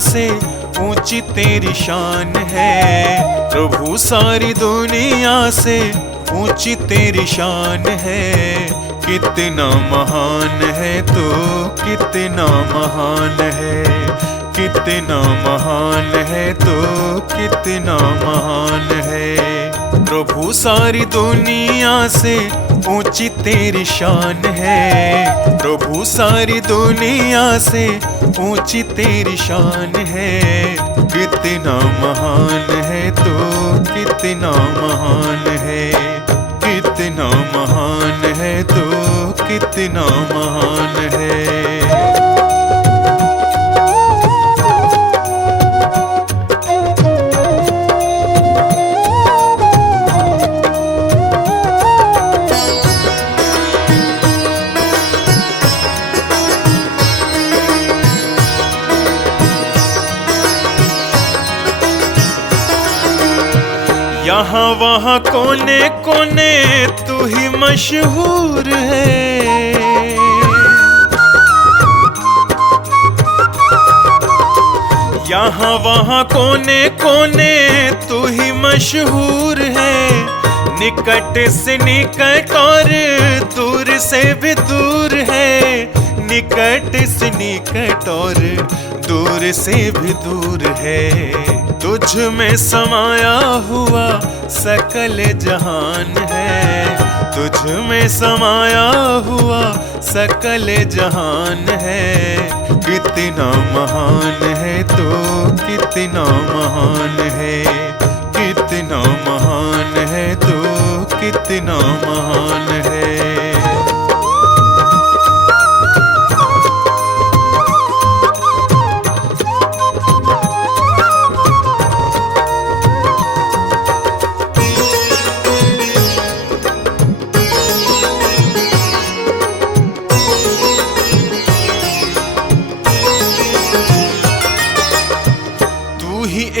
से ऊंची तेरी शान है। प्रभु सारी दुनिया से ऊंची तेरी शान है। कितना महान है तू, कितना महान है, कितना महान है तू, कितना महान है। प्रभु सारी दुनिया से ऊंची तेरी शान है। प्रभु सारी दुनिया से ऊंची तेरी शान है। कितना महान है तू, कितना महान है, कितना महान है तू, कितना महान है। यहाँ वहाँ कोने कोने तू ही मशहूर है। यहाँ वहाँ कोने कोने तू ही मशहूर है। निकट से निकट और दूर से भी दूर है। निकट से निकट और दूर से भी दूर है। तुझ में समाया हुआ सकल जहान है। तुझ में समाया हुआ सकल जहान है। कितना महान है तू, कितना महान है, कितना महान है तू, कितना महान है।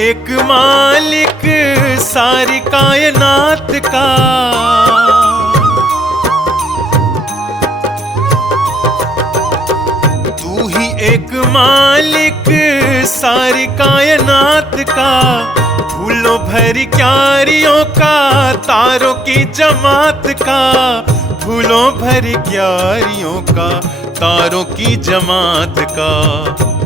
एक मालिक सारी कायनात का। तू ही एक मालिक सारी कायनात का। फूलों भरी क्यारियों का, तारों की जमात का। फूलों भरी क्यारियों का, तारों की जमात का।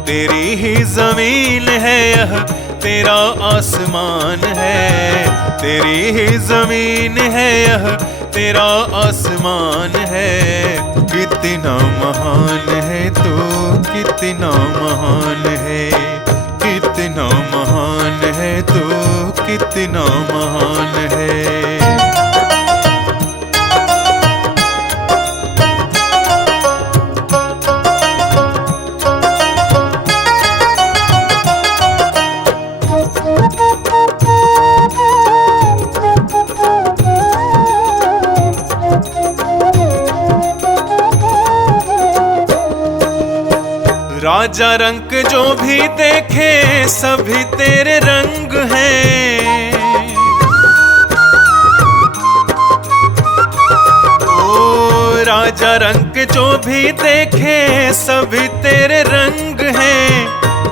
तेरी ही जमीन है यह, तेरा आसमान है। तेरी ही जमीन है यह, तेरा आसमान है। कितना महान है तू, कितना महान है, कितना महान है तू, कितना महान है। राजा रंग जो भी देखे सभी तेरे रंग हैं। ओ राजा रंग जो भी देखे सभी तेरे रंग हैं।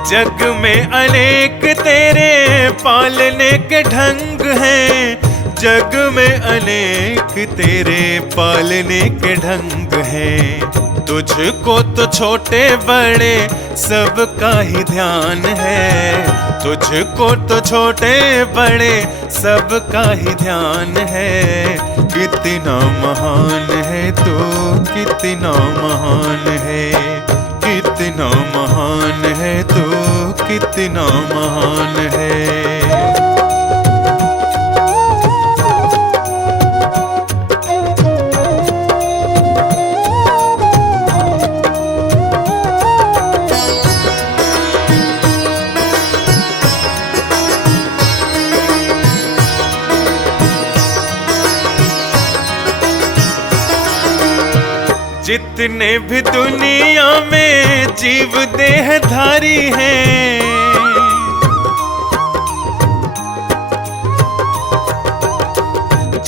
जग में अनेक तेरे पालने के ढंग हैं। जग में अनेक तेरे पालने के ढंग हैं। तुझको तो छोटे बड़े सबका ही ध्यान है। तुझको तो छोटे बड़े सबका ही ध्यान है। कितना महान है तू, कितना महान है, कितना महान है तू, कितना महान है। जितने भी दुनिया में जीव देहधारी हैं,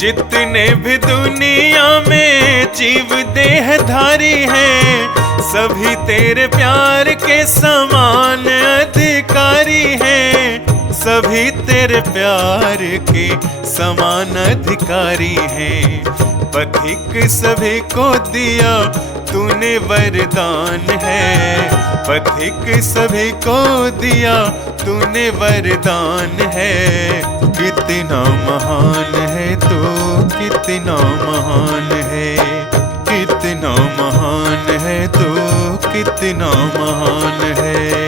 जितने भी दुनिया में जीव देहधारी हैं, सभी तेरे प्यार के समान अधिकारी हैं। सभी तेरे प्यार के समान अधिकारी हैं। पथिक सभी को दिया तूने वरदान है। पथिक सभी को दिया तूने वरदान है। कितना महान है तू, कितना महान है, कितना महान है तू, कितना महान है।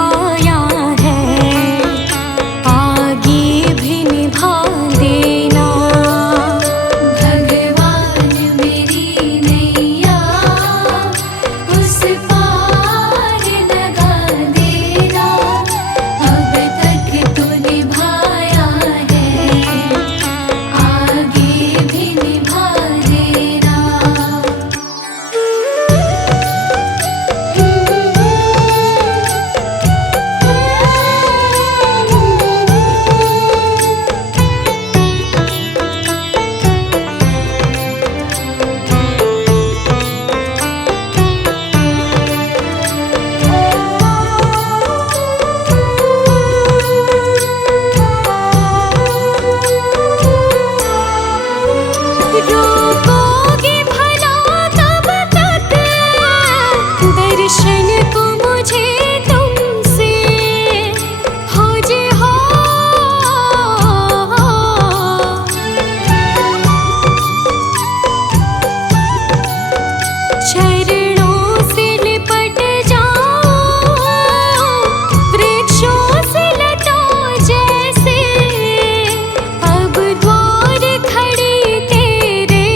निभाया है, आगे भी निभा देना। भगवान मेरी नैया उस पार लगा देना, अब तक तो निभाया है, आगे भी निभा देना। रोकोगे भला कब तक दर्शन को मुझे तुमसे, हो जे हो चरणों से लिपट जाओ, वृक्षों से लताओं जैसे, अब द्वार खड़ी तेरे,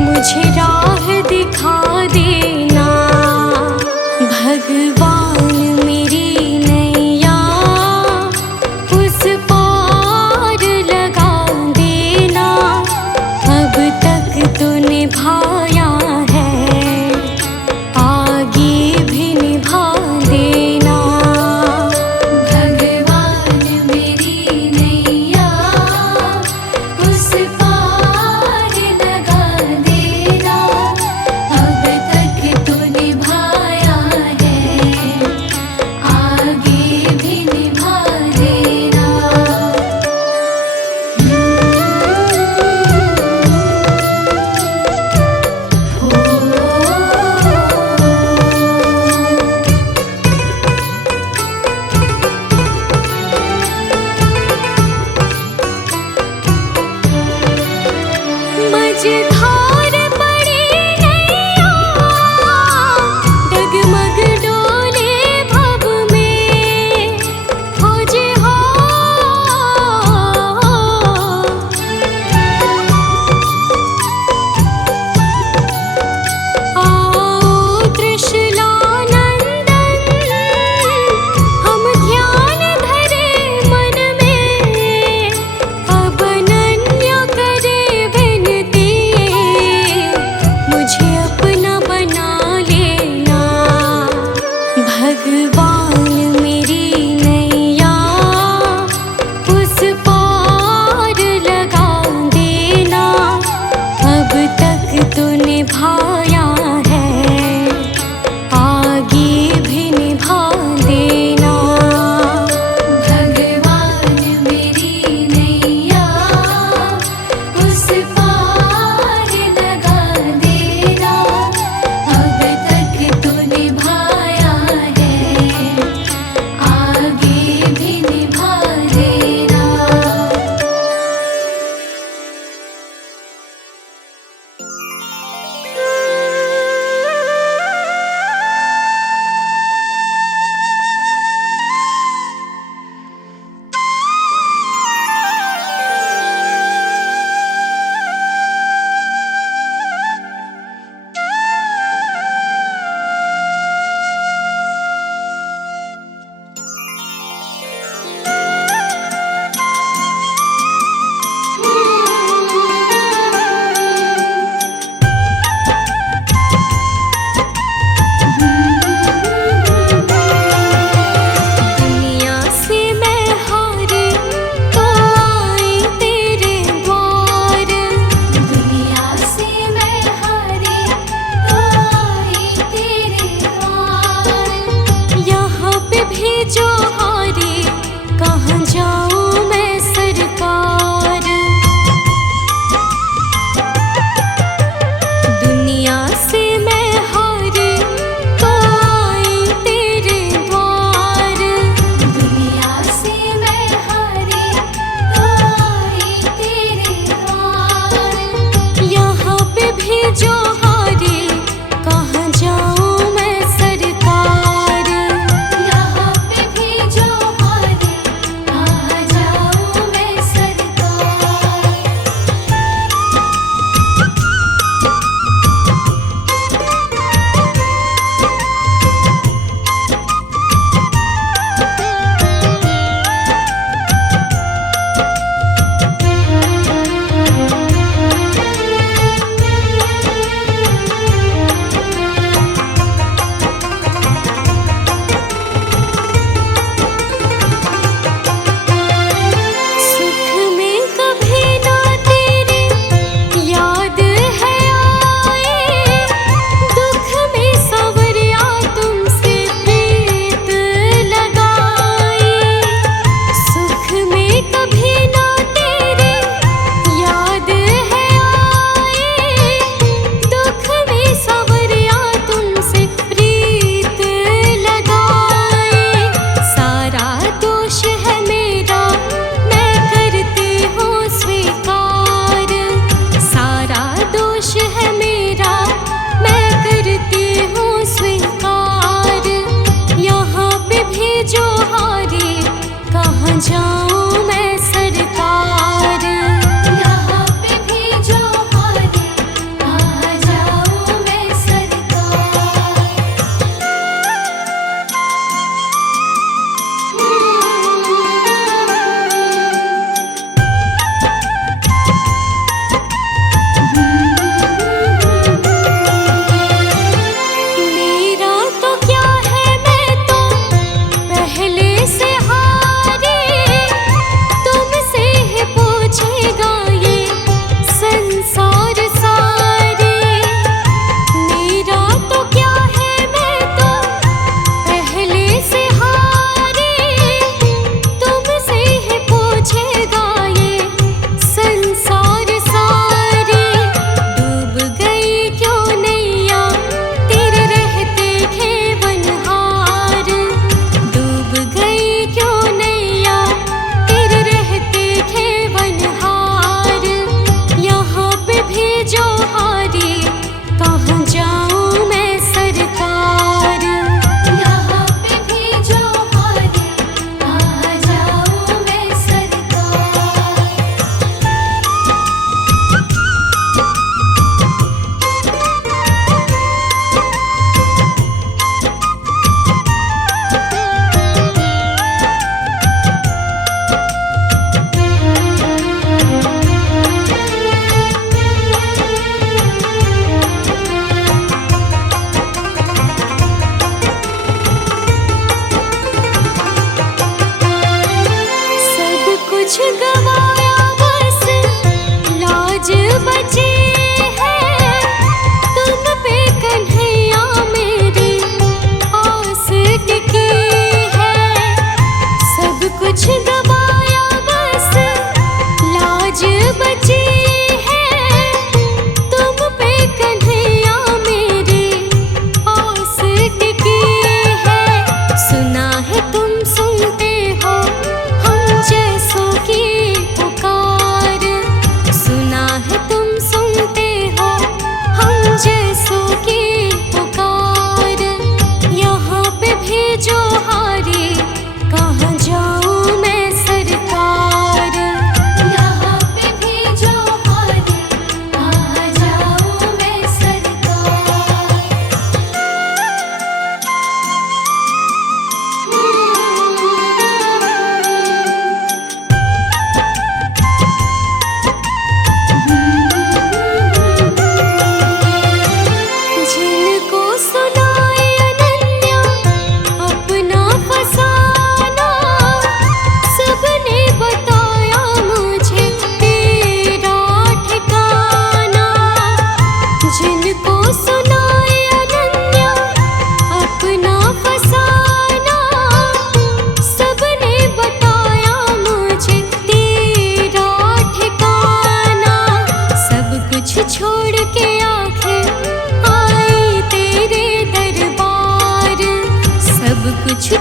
मुझे राह दिखा देना। भगवान मेरी नैया उस पार लगा देना, अब तक तो निभाया है, आगे भी निभा देना। भगवान मेरी नैया उस पार लगा देना, अब तक तो निभाया है, आगे भी निभा देना। मझधार पड़ी नैया, डगमग डोले भव में, हो जे हो आओ त्रिशूलानंदन, हम ध्यान धरे मन में, अब अनन्य करे विनती, मुझे अपना बना लेना। भगवान मेरी नैया उस पार लगा देना, अब तक तो निभाया है, आगे भी निभा देना। भगवान मेरी नैया उस पार लगा देना, अब तक तो निभाया है,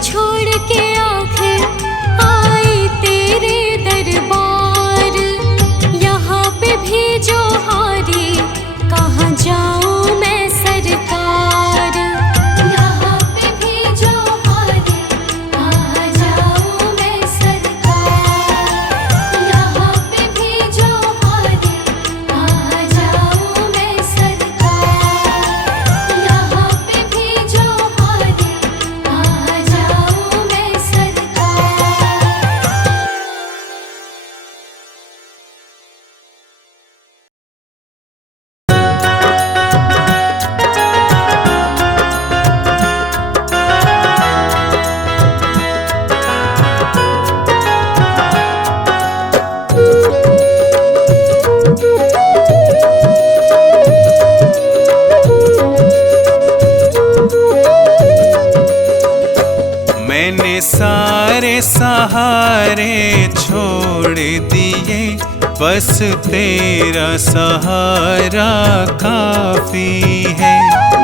छोड़ के आखिर आई तेरे दरबार। यहाँ पे भी जो हारी, कहाँ जाऊँ मैं सरकार। यहाँ पे भी जो हारी, कहाँ जाऊँ मैं सरकार। यहाँ पे भी जो हारी, कहाँ जाऊँ मैं सरकार। यहाँ पे भी जो हारी, कहाँ जाऊँ मैं सरकार। मैंने सारे सहारे छोड़ दिए, बस तेरा सहारा काफी है।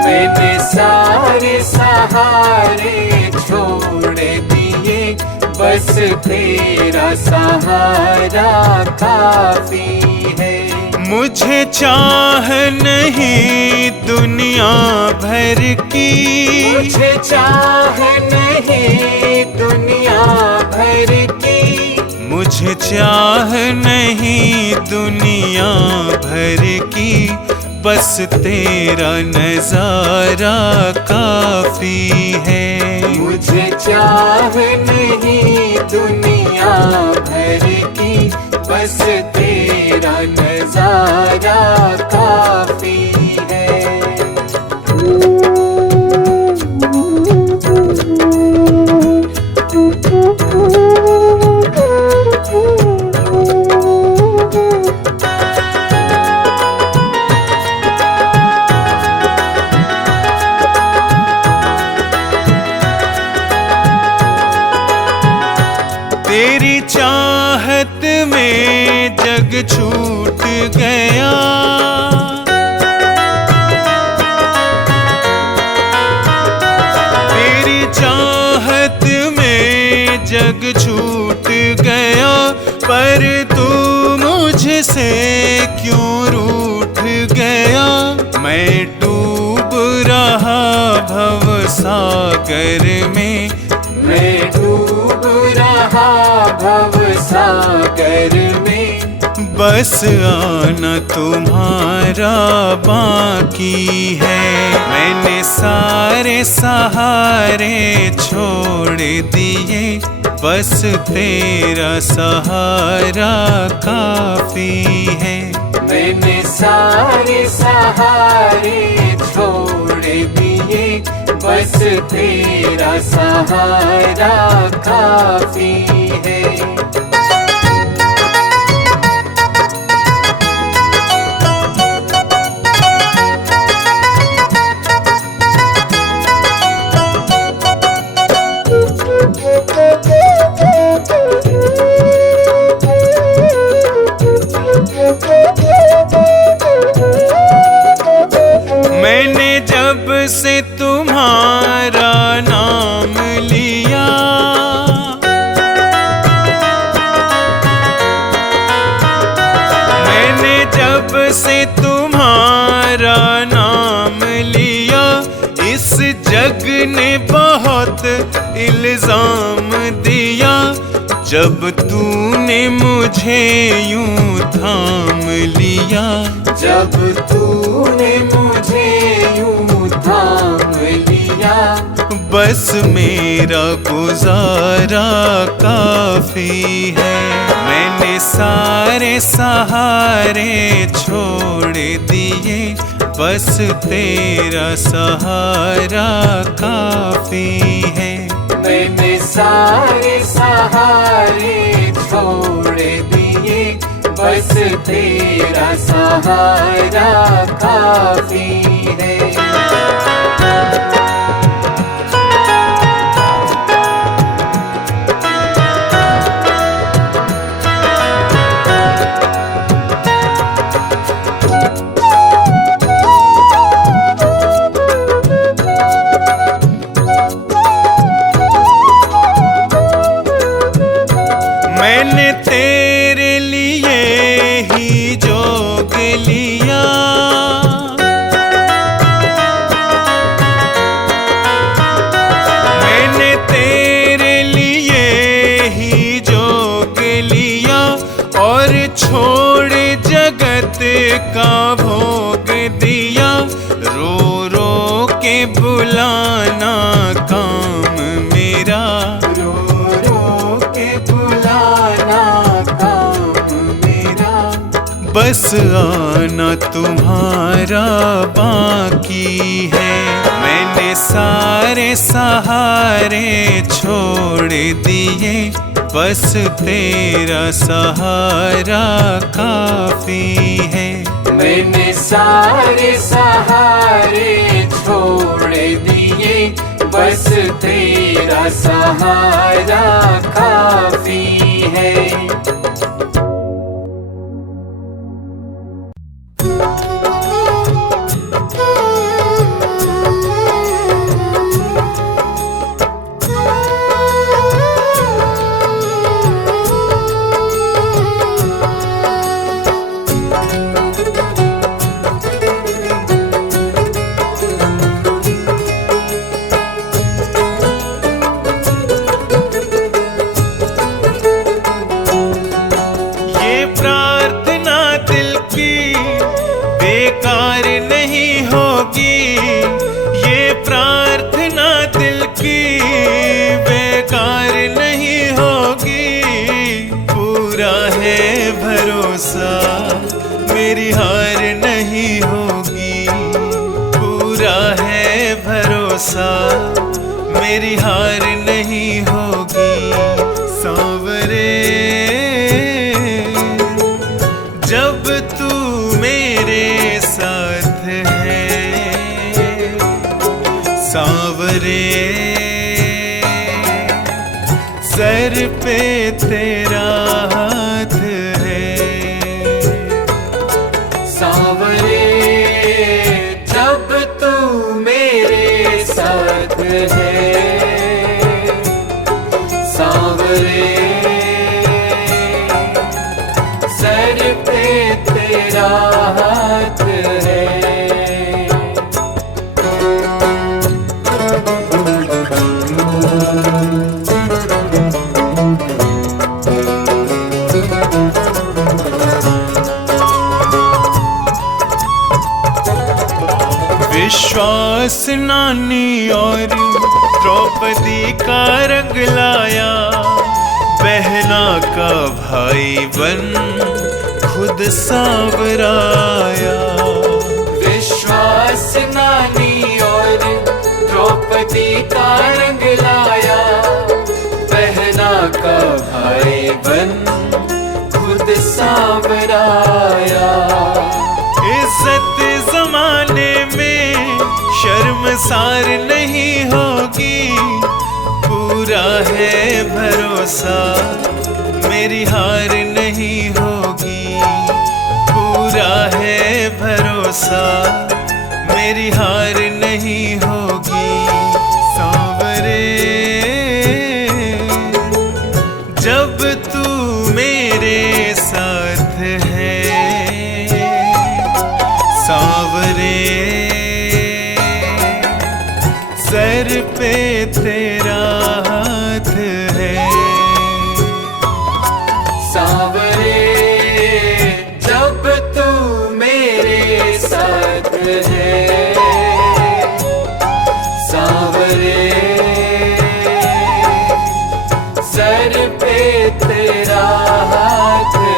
मैंने सारे सहारे छोड़ दिए, बस तेरा सहारा काफी है। मुझे चाह नहीं दुनिया भर की, मुझे चाह नहीं दुनिया भर की। मुझे चाह नहीं दुनिया भर की, बस तेरा नजारा काफी है। मुझे चाह नहीं दुनिया भर की, बस तेरा नजारा काफी है। तेरी चाहत में जग छूट गया, तेरी चाहत में जग छूट गया, पर तू मुझसे क्यों रूठ गया। मैं डूब रहा भव सागर में, मैं डूब रहा भव सागर में, बस आना तुम्हारा बाकी है। मैंने सारे सहारे छोड़ दिए, बस तेरा सहारा काफी है। मैंने सारे सहारे छोड़ दिए, बस तेरा सहारा काफी है। मैंने जब से तुम्हारा नाम लिया, मैंने जब से तुम्हारा नाम लिया, इस जग ने बहुत इल्जाम दिया। जब तूने मुझे यूं थाम लिया, जब तूने मुझे यूं थाम लिया, बस मेरा गुजारा काफी है। मैंने सारे सहारे छोड़ दिए, बस तेरा सहारा काफी है। मैंने सारे सहारे छोड़ दिए, बस तेरा सहारा काफी है। मैंने तेरे लिए ही जोग लिया, मैंने तेरे लिए ही जोग लिया, और छोड़ जगत का भोग दिया। रो रो के बुलाना काम मेरा, रो रो के बुलाना काम मेरा। बस आना तुम्हारा बाकी है। मैंने सारे सहारे छोड़ दिए, बस तेरा सहारा काफी है। मैंने सारे सहारे छोड़ दिए, बस तेरा सहारा काफी है। बेकार नहीं होगी, ये प्रार्थना दिल की बेकार नहीं होगी। पूरा है भरोसा मेरी हार नहीं होगी, पूरा है भरोसा मेरी हार नहीं होगी। सांवरे जब तू मेरे साथ है, सांवरे सर पे तेरा हाथ है। सांवरे जब तू मेरे साथ है, सांवरे सर पे तेरा हाथ है। विश्वास नानी और द्रौपदी का रंग लाया, बहना का भाई बन खुद सांवराया। विश्वास नानी और द्रौपदी का रंग लाया, बहना का भाई बन खुद सांवराया। इज्जत जमाने में शर्मसार नहीं होगी, पूरा है भरोसा मेरी हार नहीं होगी, पूरा है भरोसा मेरी हार नहीं होगी। सांवरे जब तू मेरे साथ है, सांवरे सर पे तेरा हाथ है। सांवरे जब तू मेरे साथ है, सांवरे सर पे तेरा हाथ है।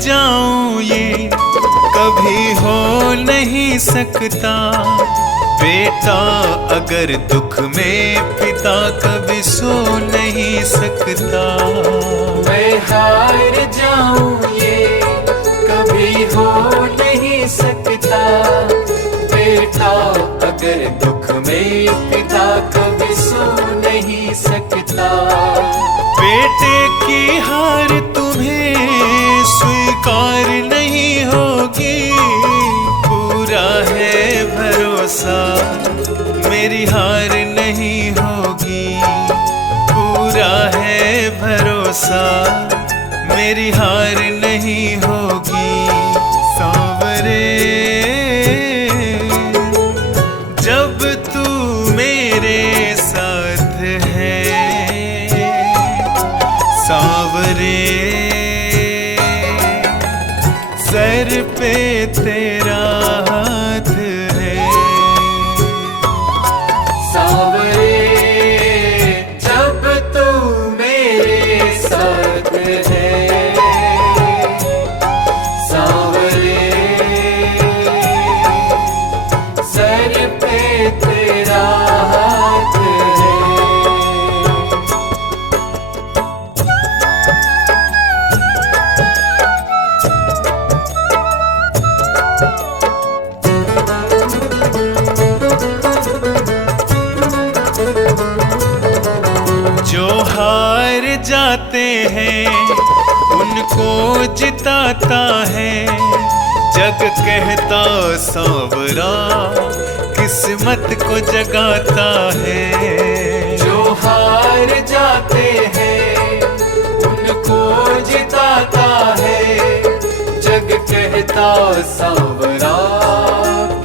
जाऊं ये कभी हो नहीं सकता, बेटा अगर दुख में पिता कभी सो नहीं सकता, मैं हार जाऊं ये कभी हो नहीं सकता। बेटा अगर दुख में पिता कभी सो नहीं सकता। बेटे की हार तुम्हें स्वीकार नहीं होगी, पूरा है भरोसा मेरी हार नहीं होगी, पूरा है भरोसा मेरी हार नहीं होगी। सांवरे जब तू मेरे साथ है, सांवरे सर पे तेरा हाथ है। सांवरे जब तू मेरे साथ है, सांवरे सर पे तेरा हाथ है। जो हार जाते हैं उनको जिताता है, जग कहता सांवरा किस्मत को जगाता है। जो हार जाते हैं उनको जिताता है, जग कहता सांवरा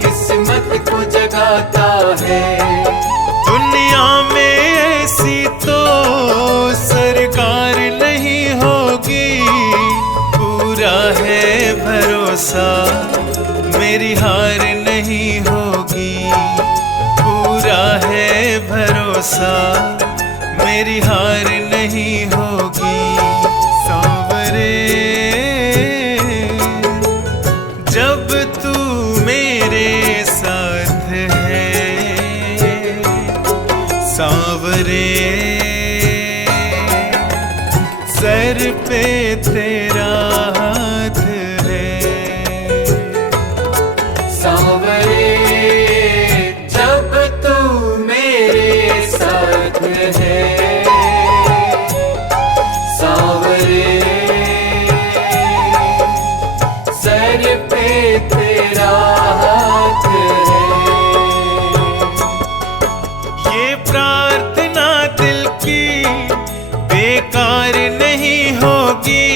किस्मत को जगाता है। दुनिया में ऐसी तो सरकार नहीं होगी, पूरा है भरोसा मेरी हार नहीं होगी, पूरा है भरोसा मेरी हार नहीं होगी। सांवरे जब तू मेरे साथ है, सांवरे सर पे तेरा हाथ है। सांवरे जब तू मेरे साथ है, सांवरे सर पे तेरा हाथ है। ये प्रार्थना दिल की बेकार नहीं होगी,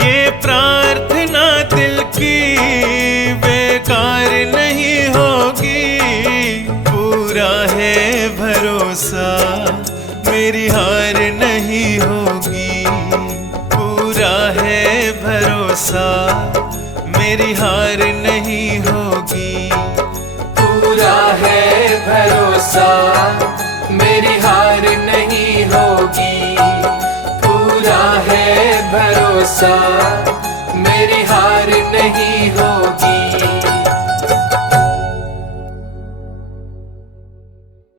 ये प्रार्थना दिल की बेकार नहीं होगी, पूरा है भरोसा मेरी हार नहीं होगी, पूरा है भरोसा मेरी हार नहीं होगी, पूरा है भरोसा मेरी हार नहीं होगी, पूरा है भरोसा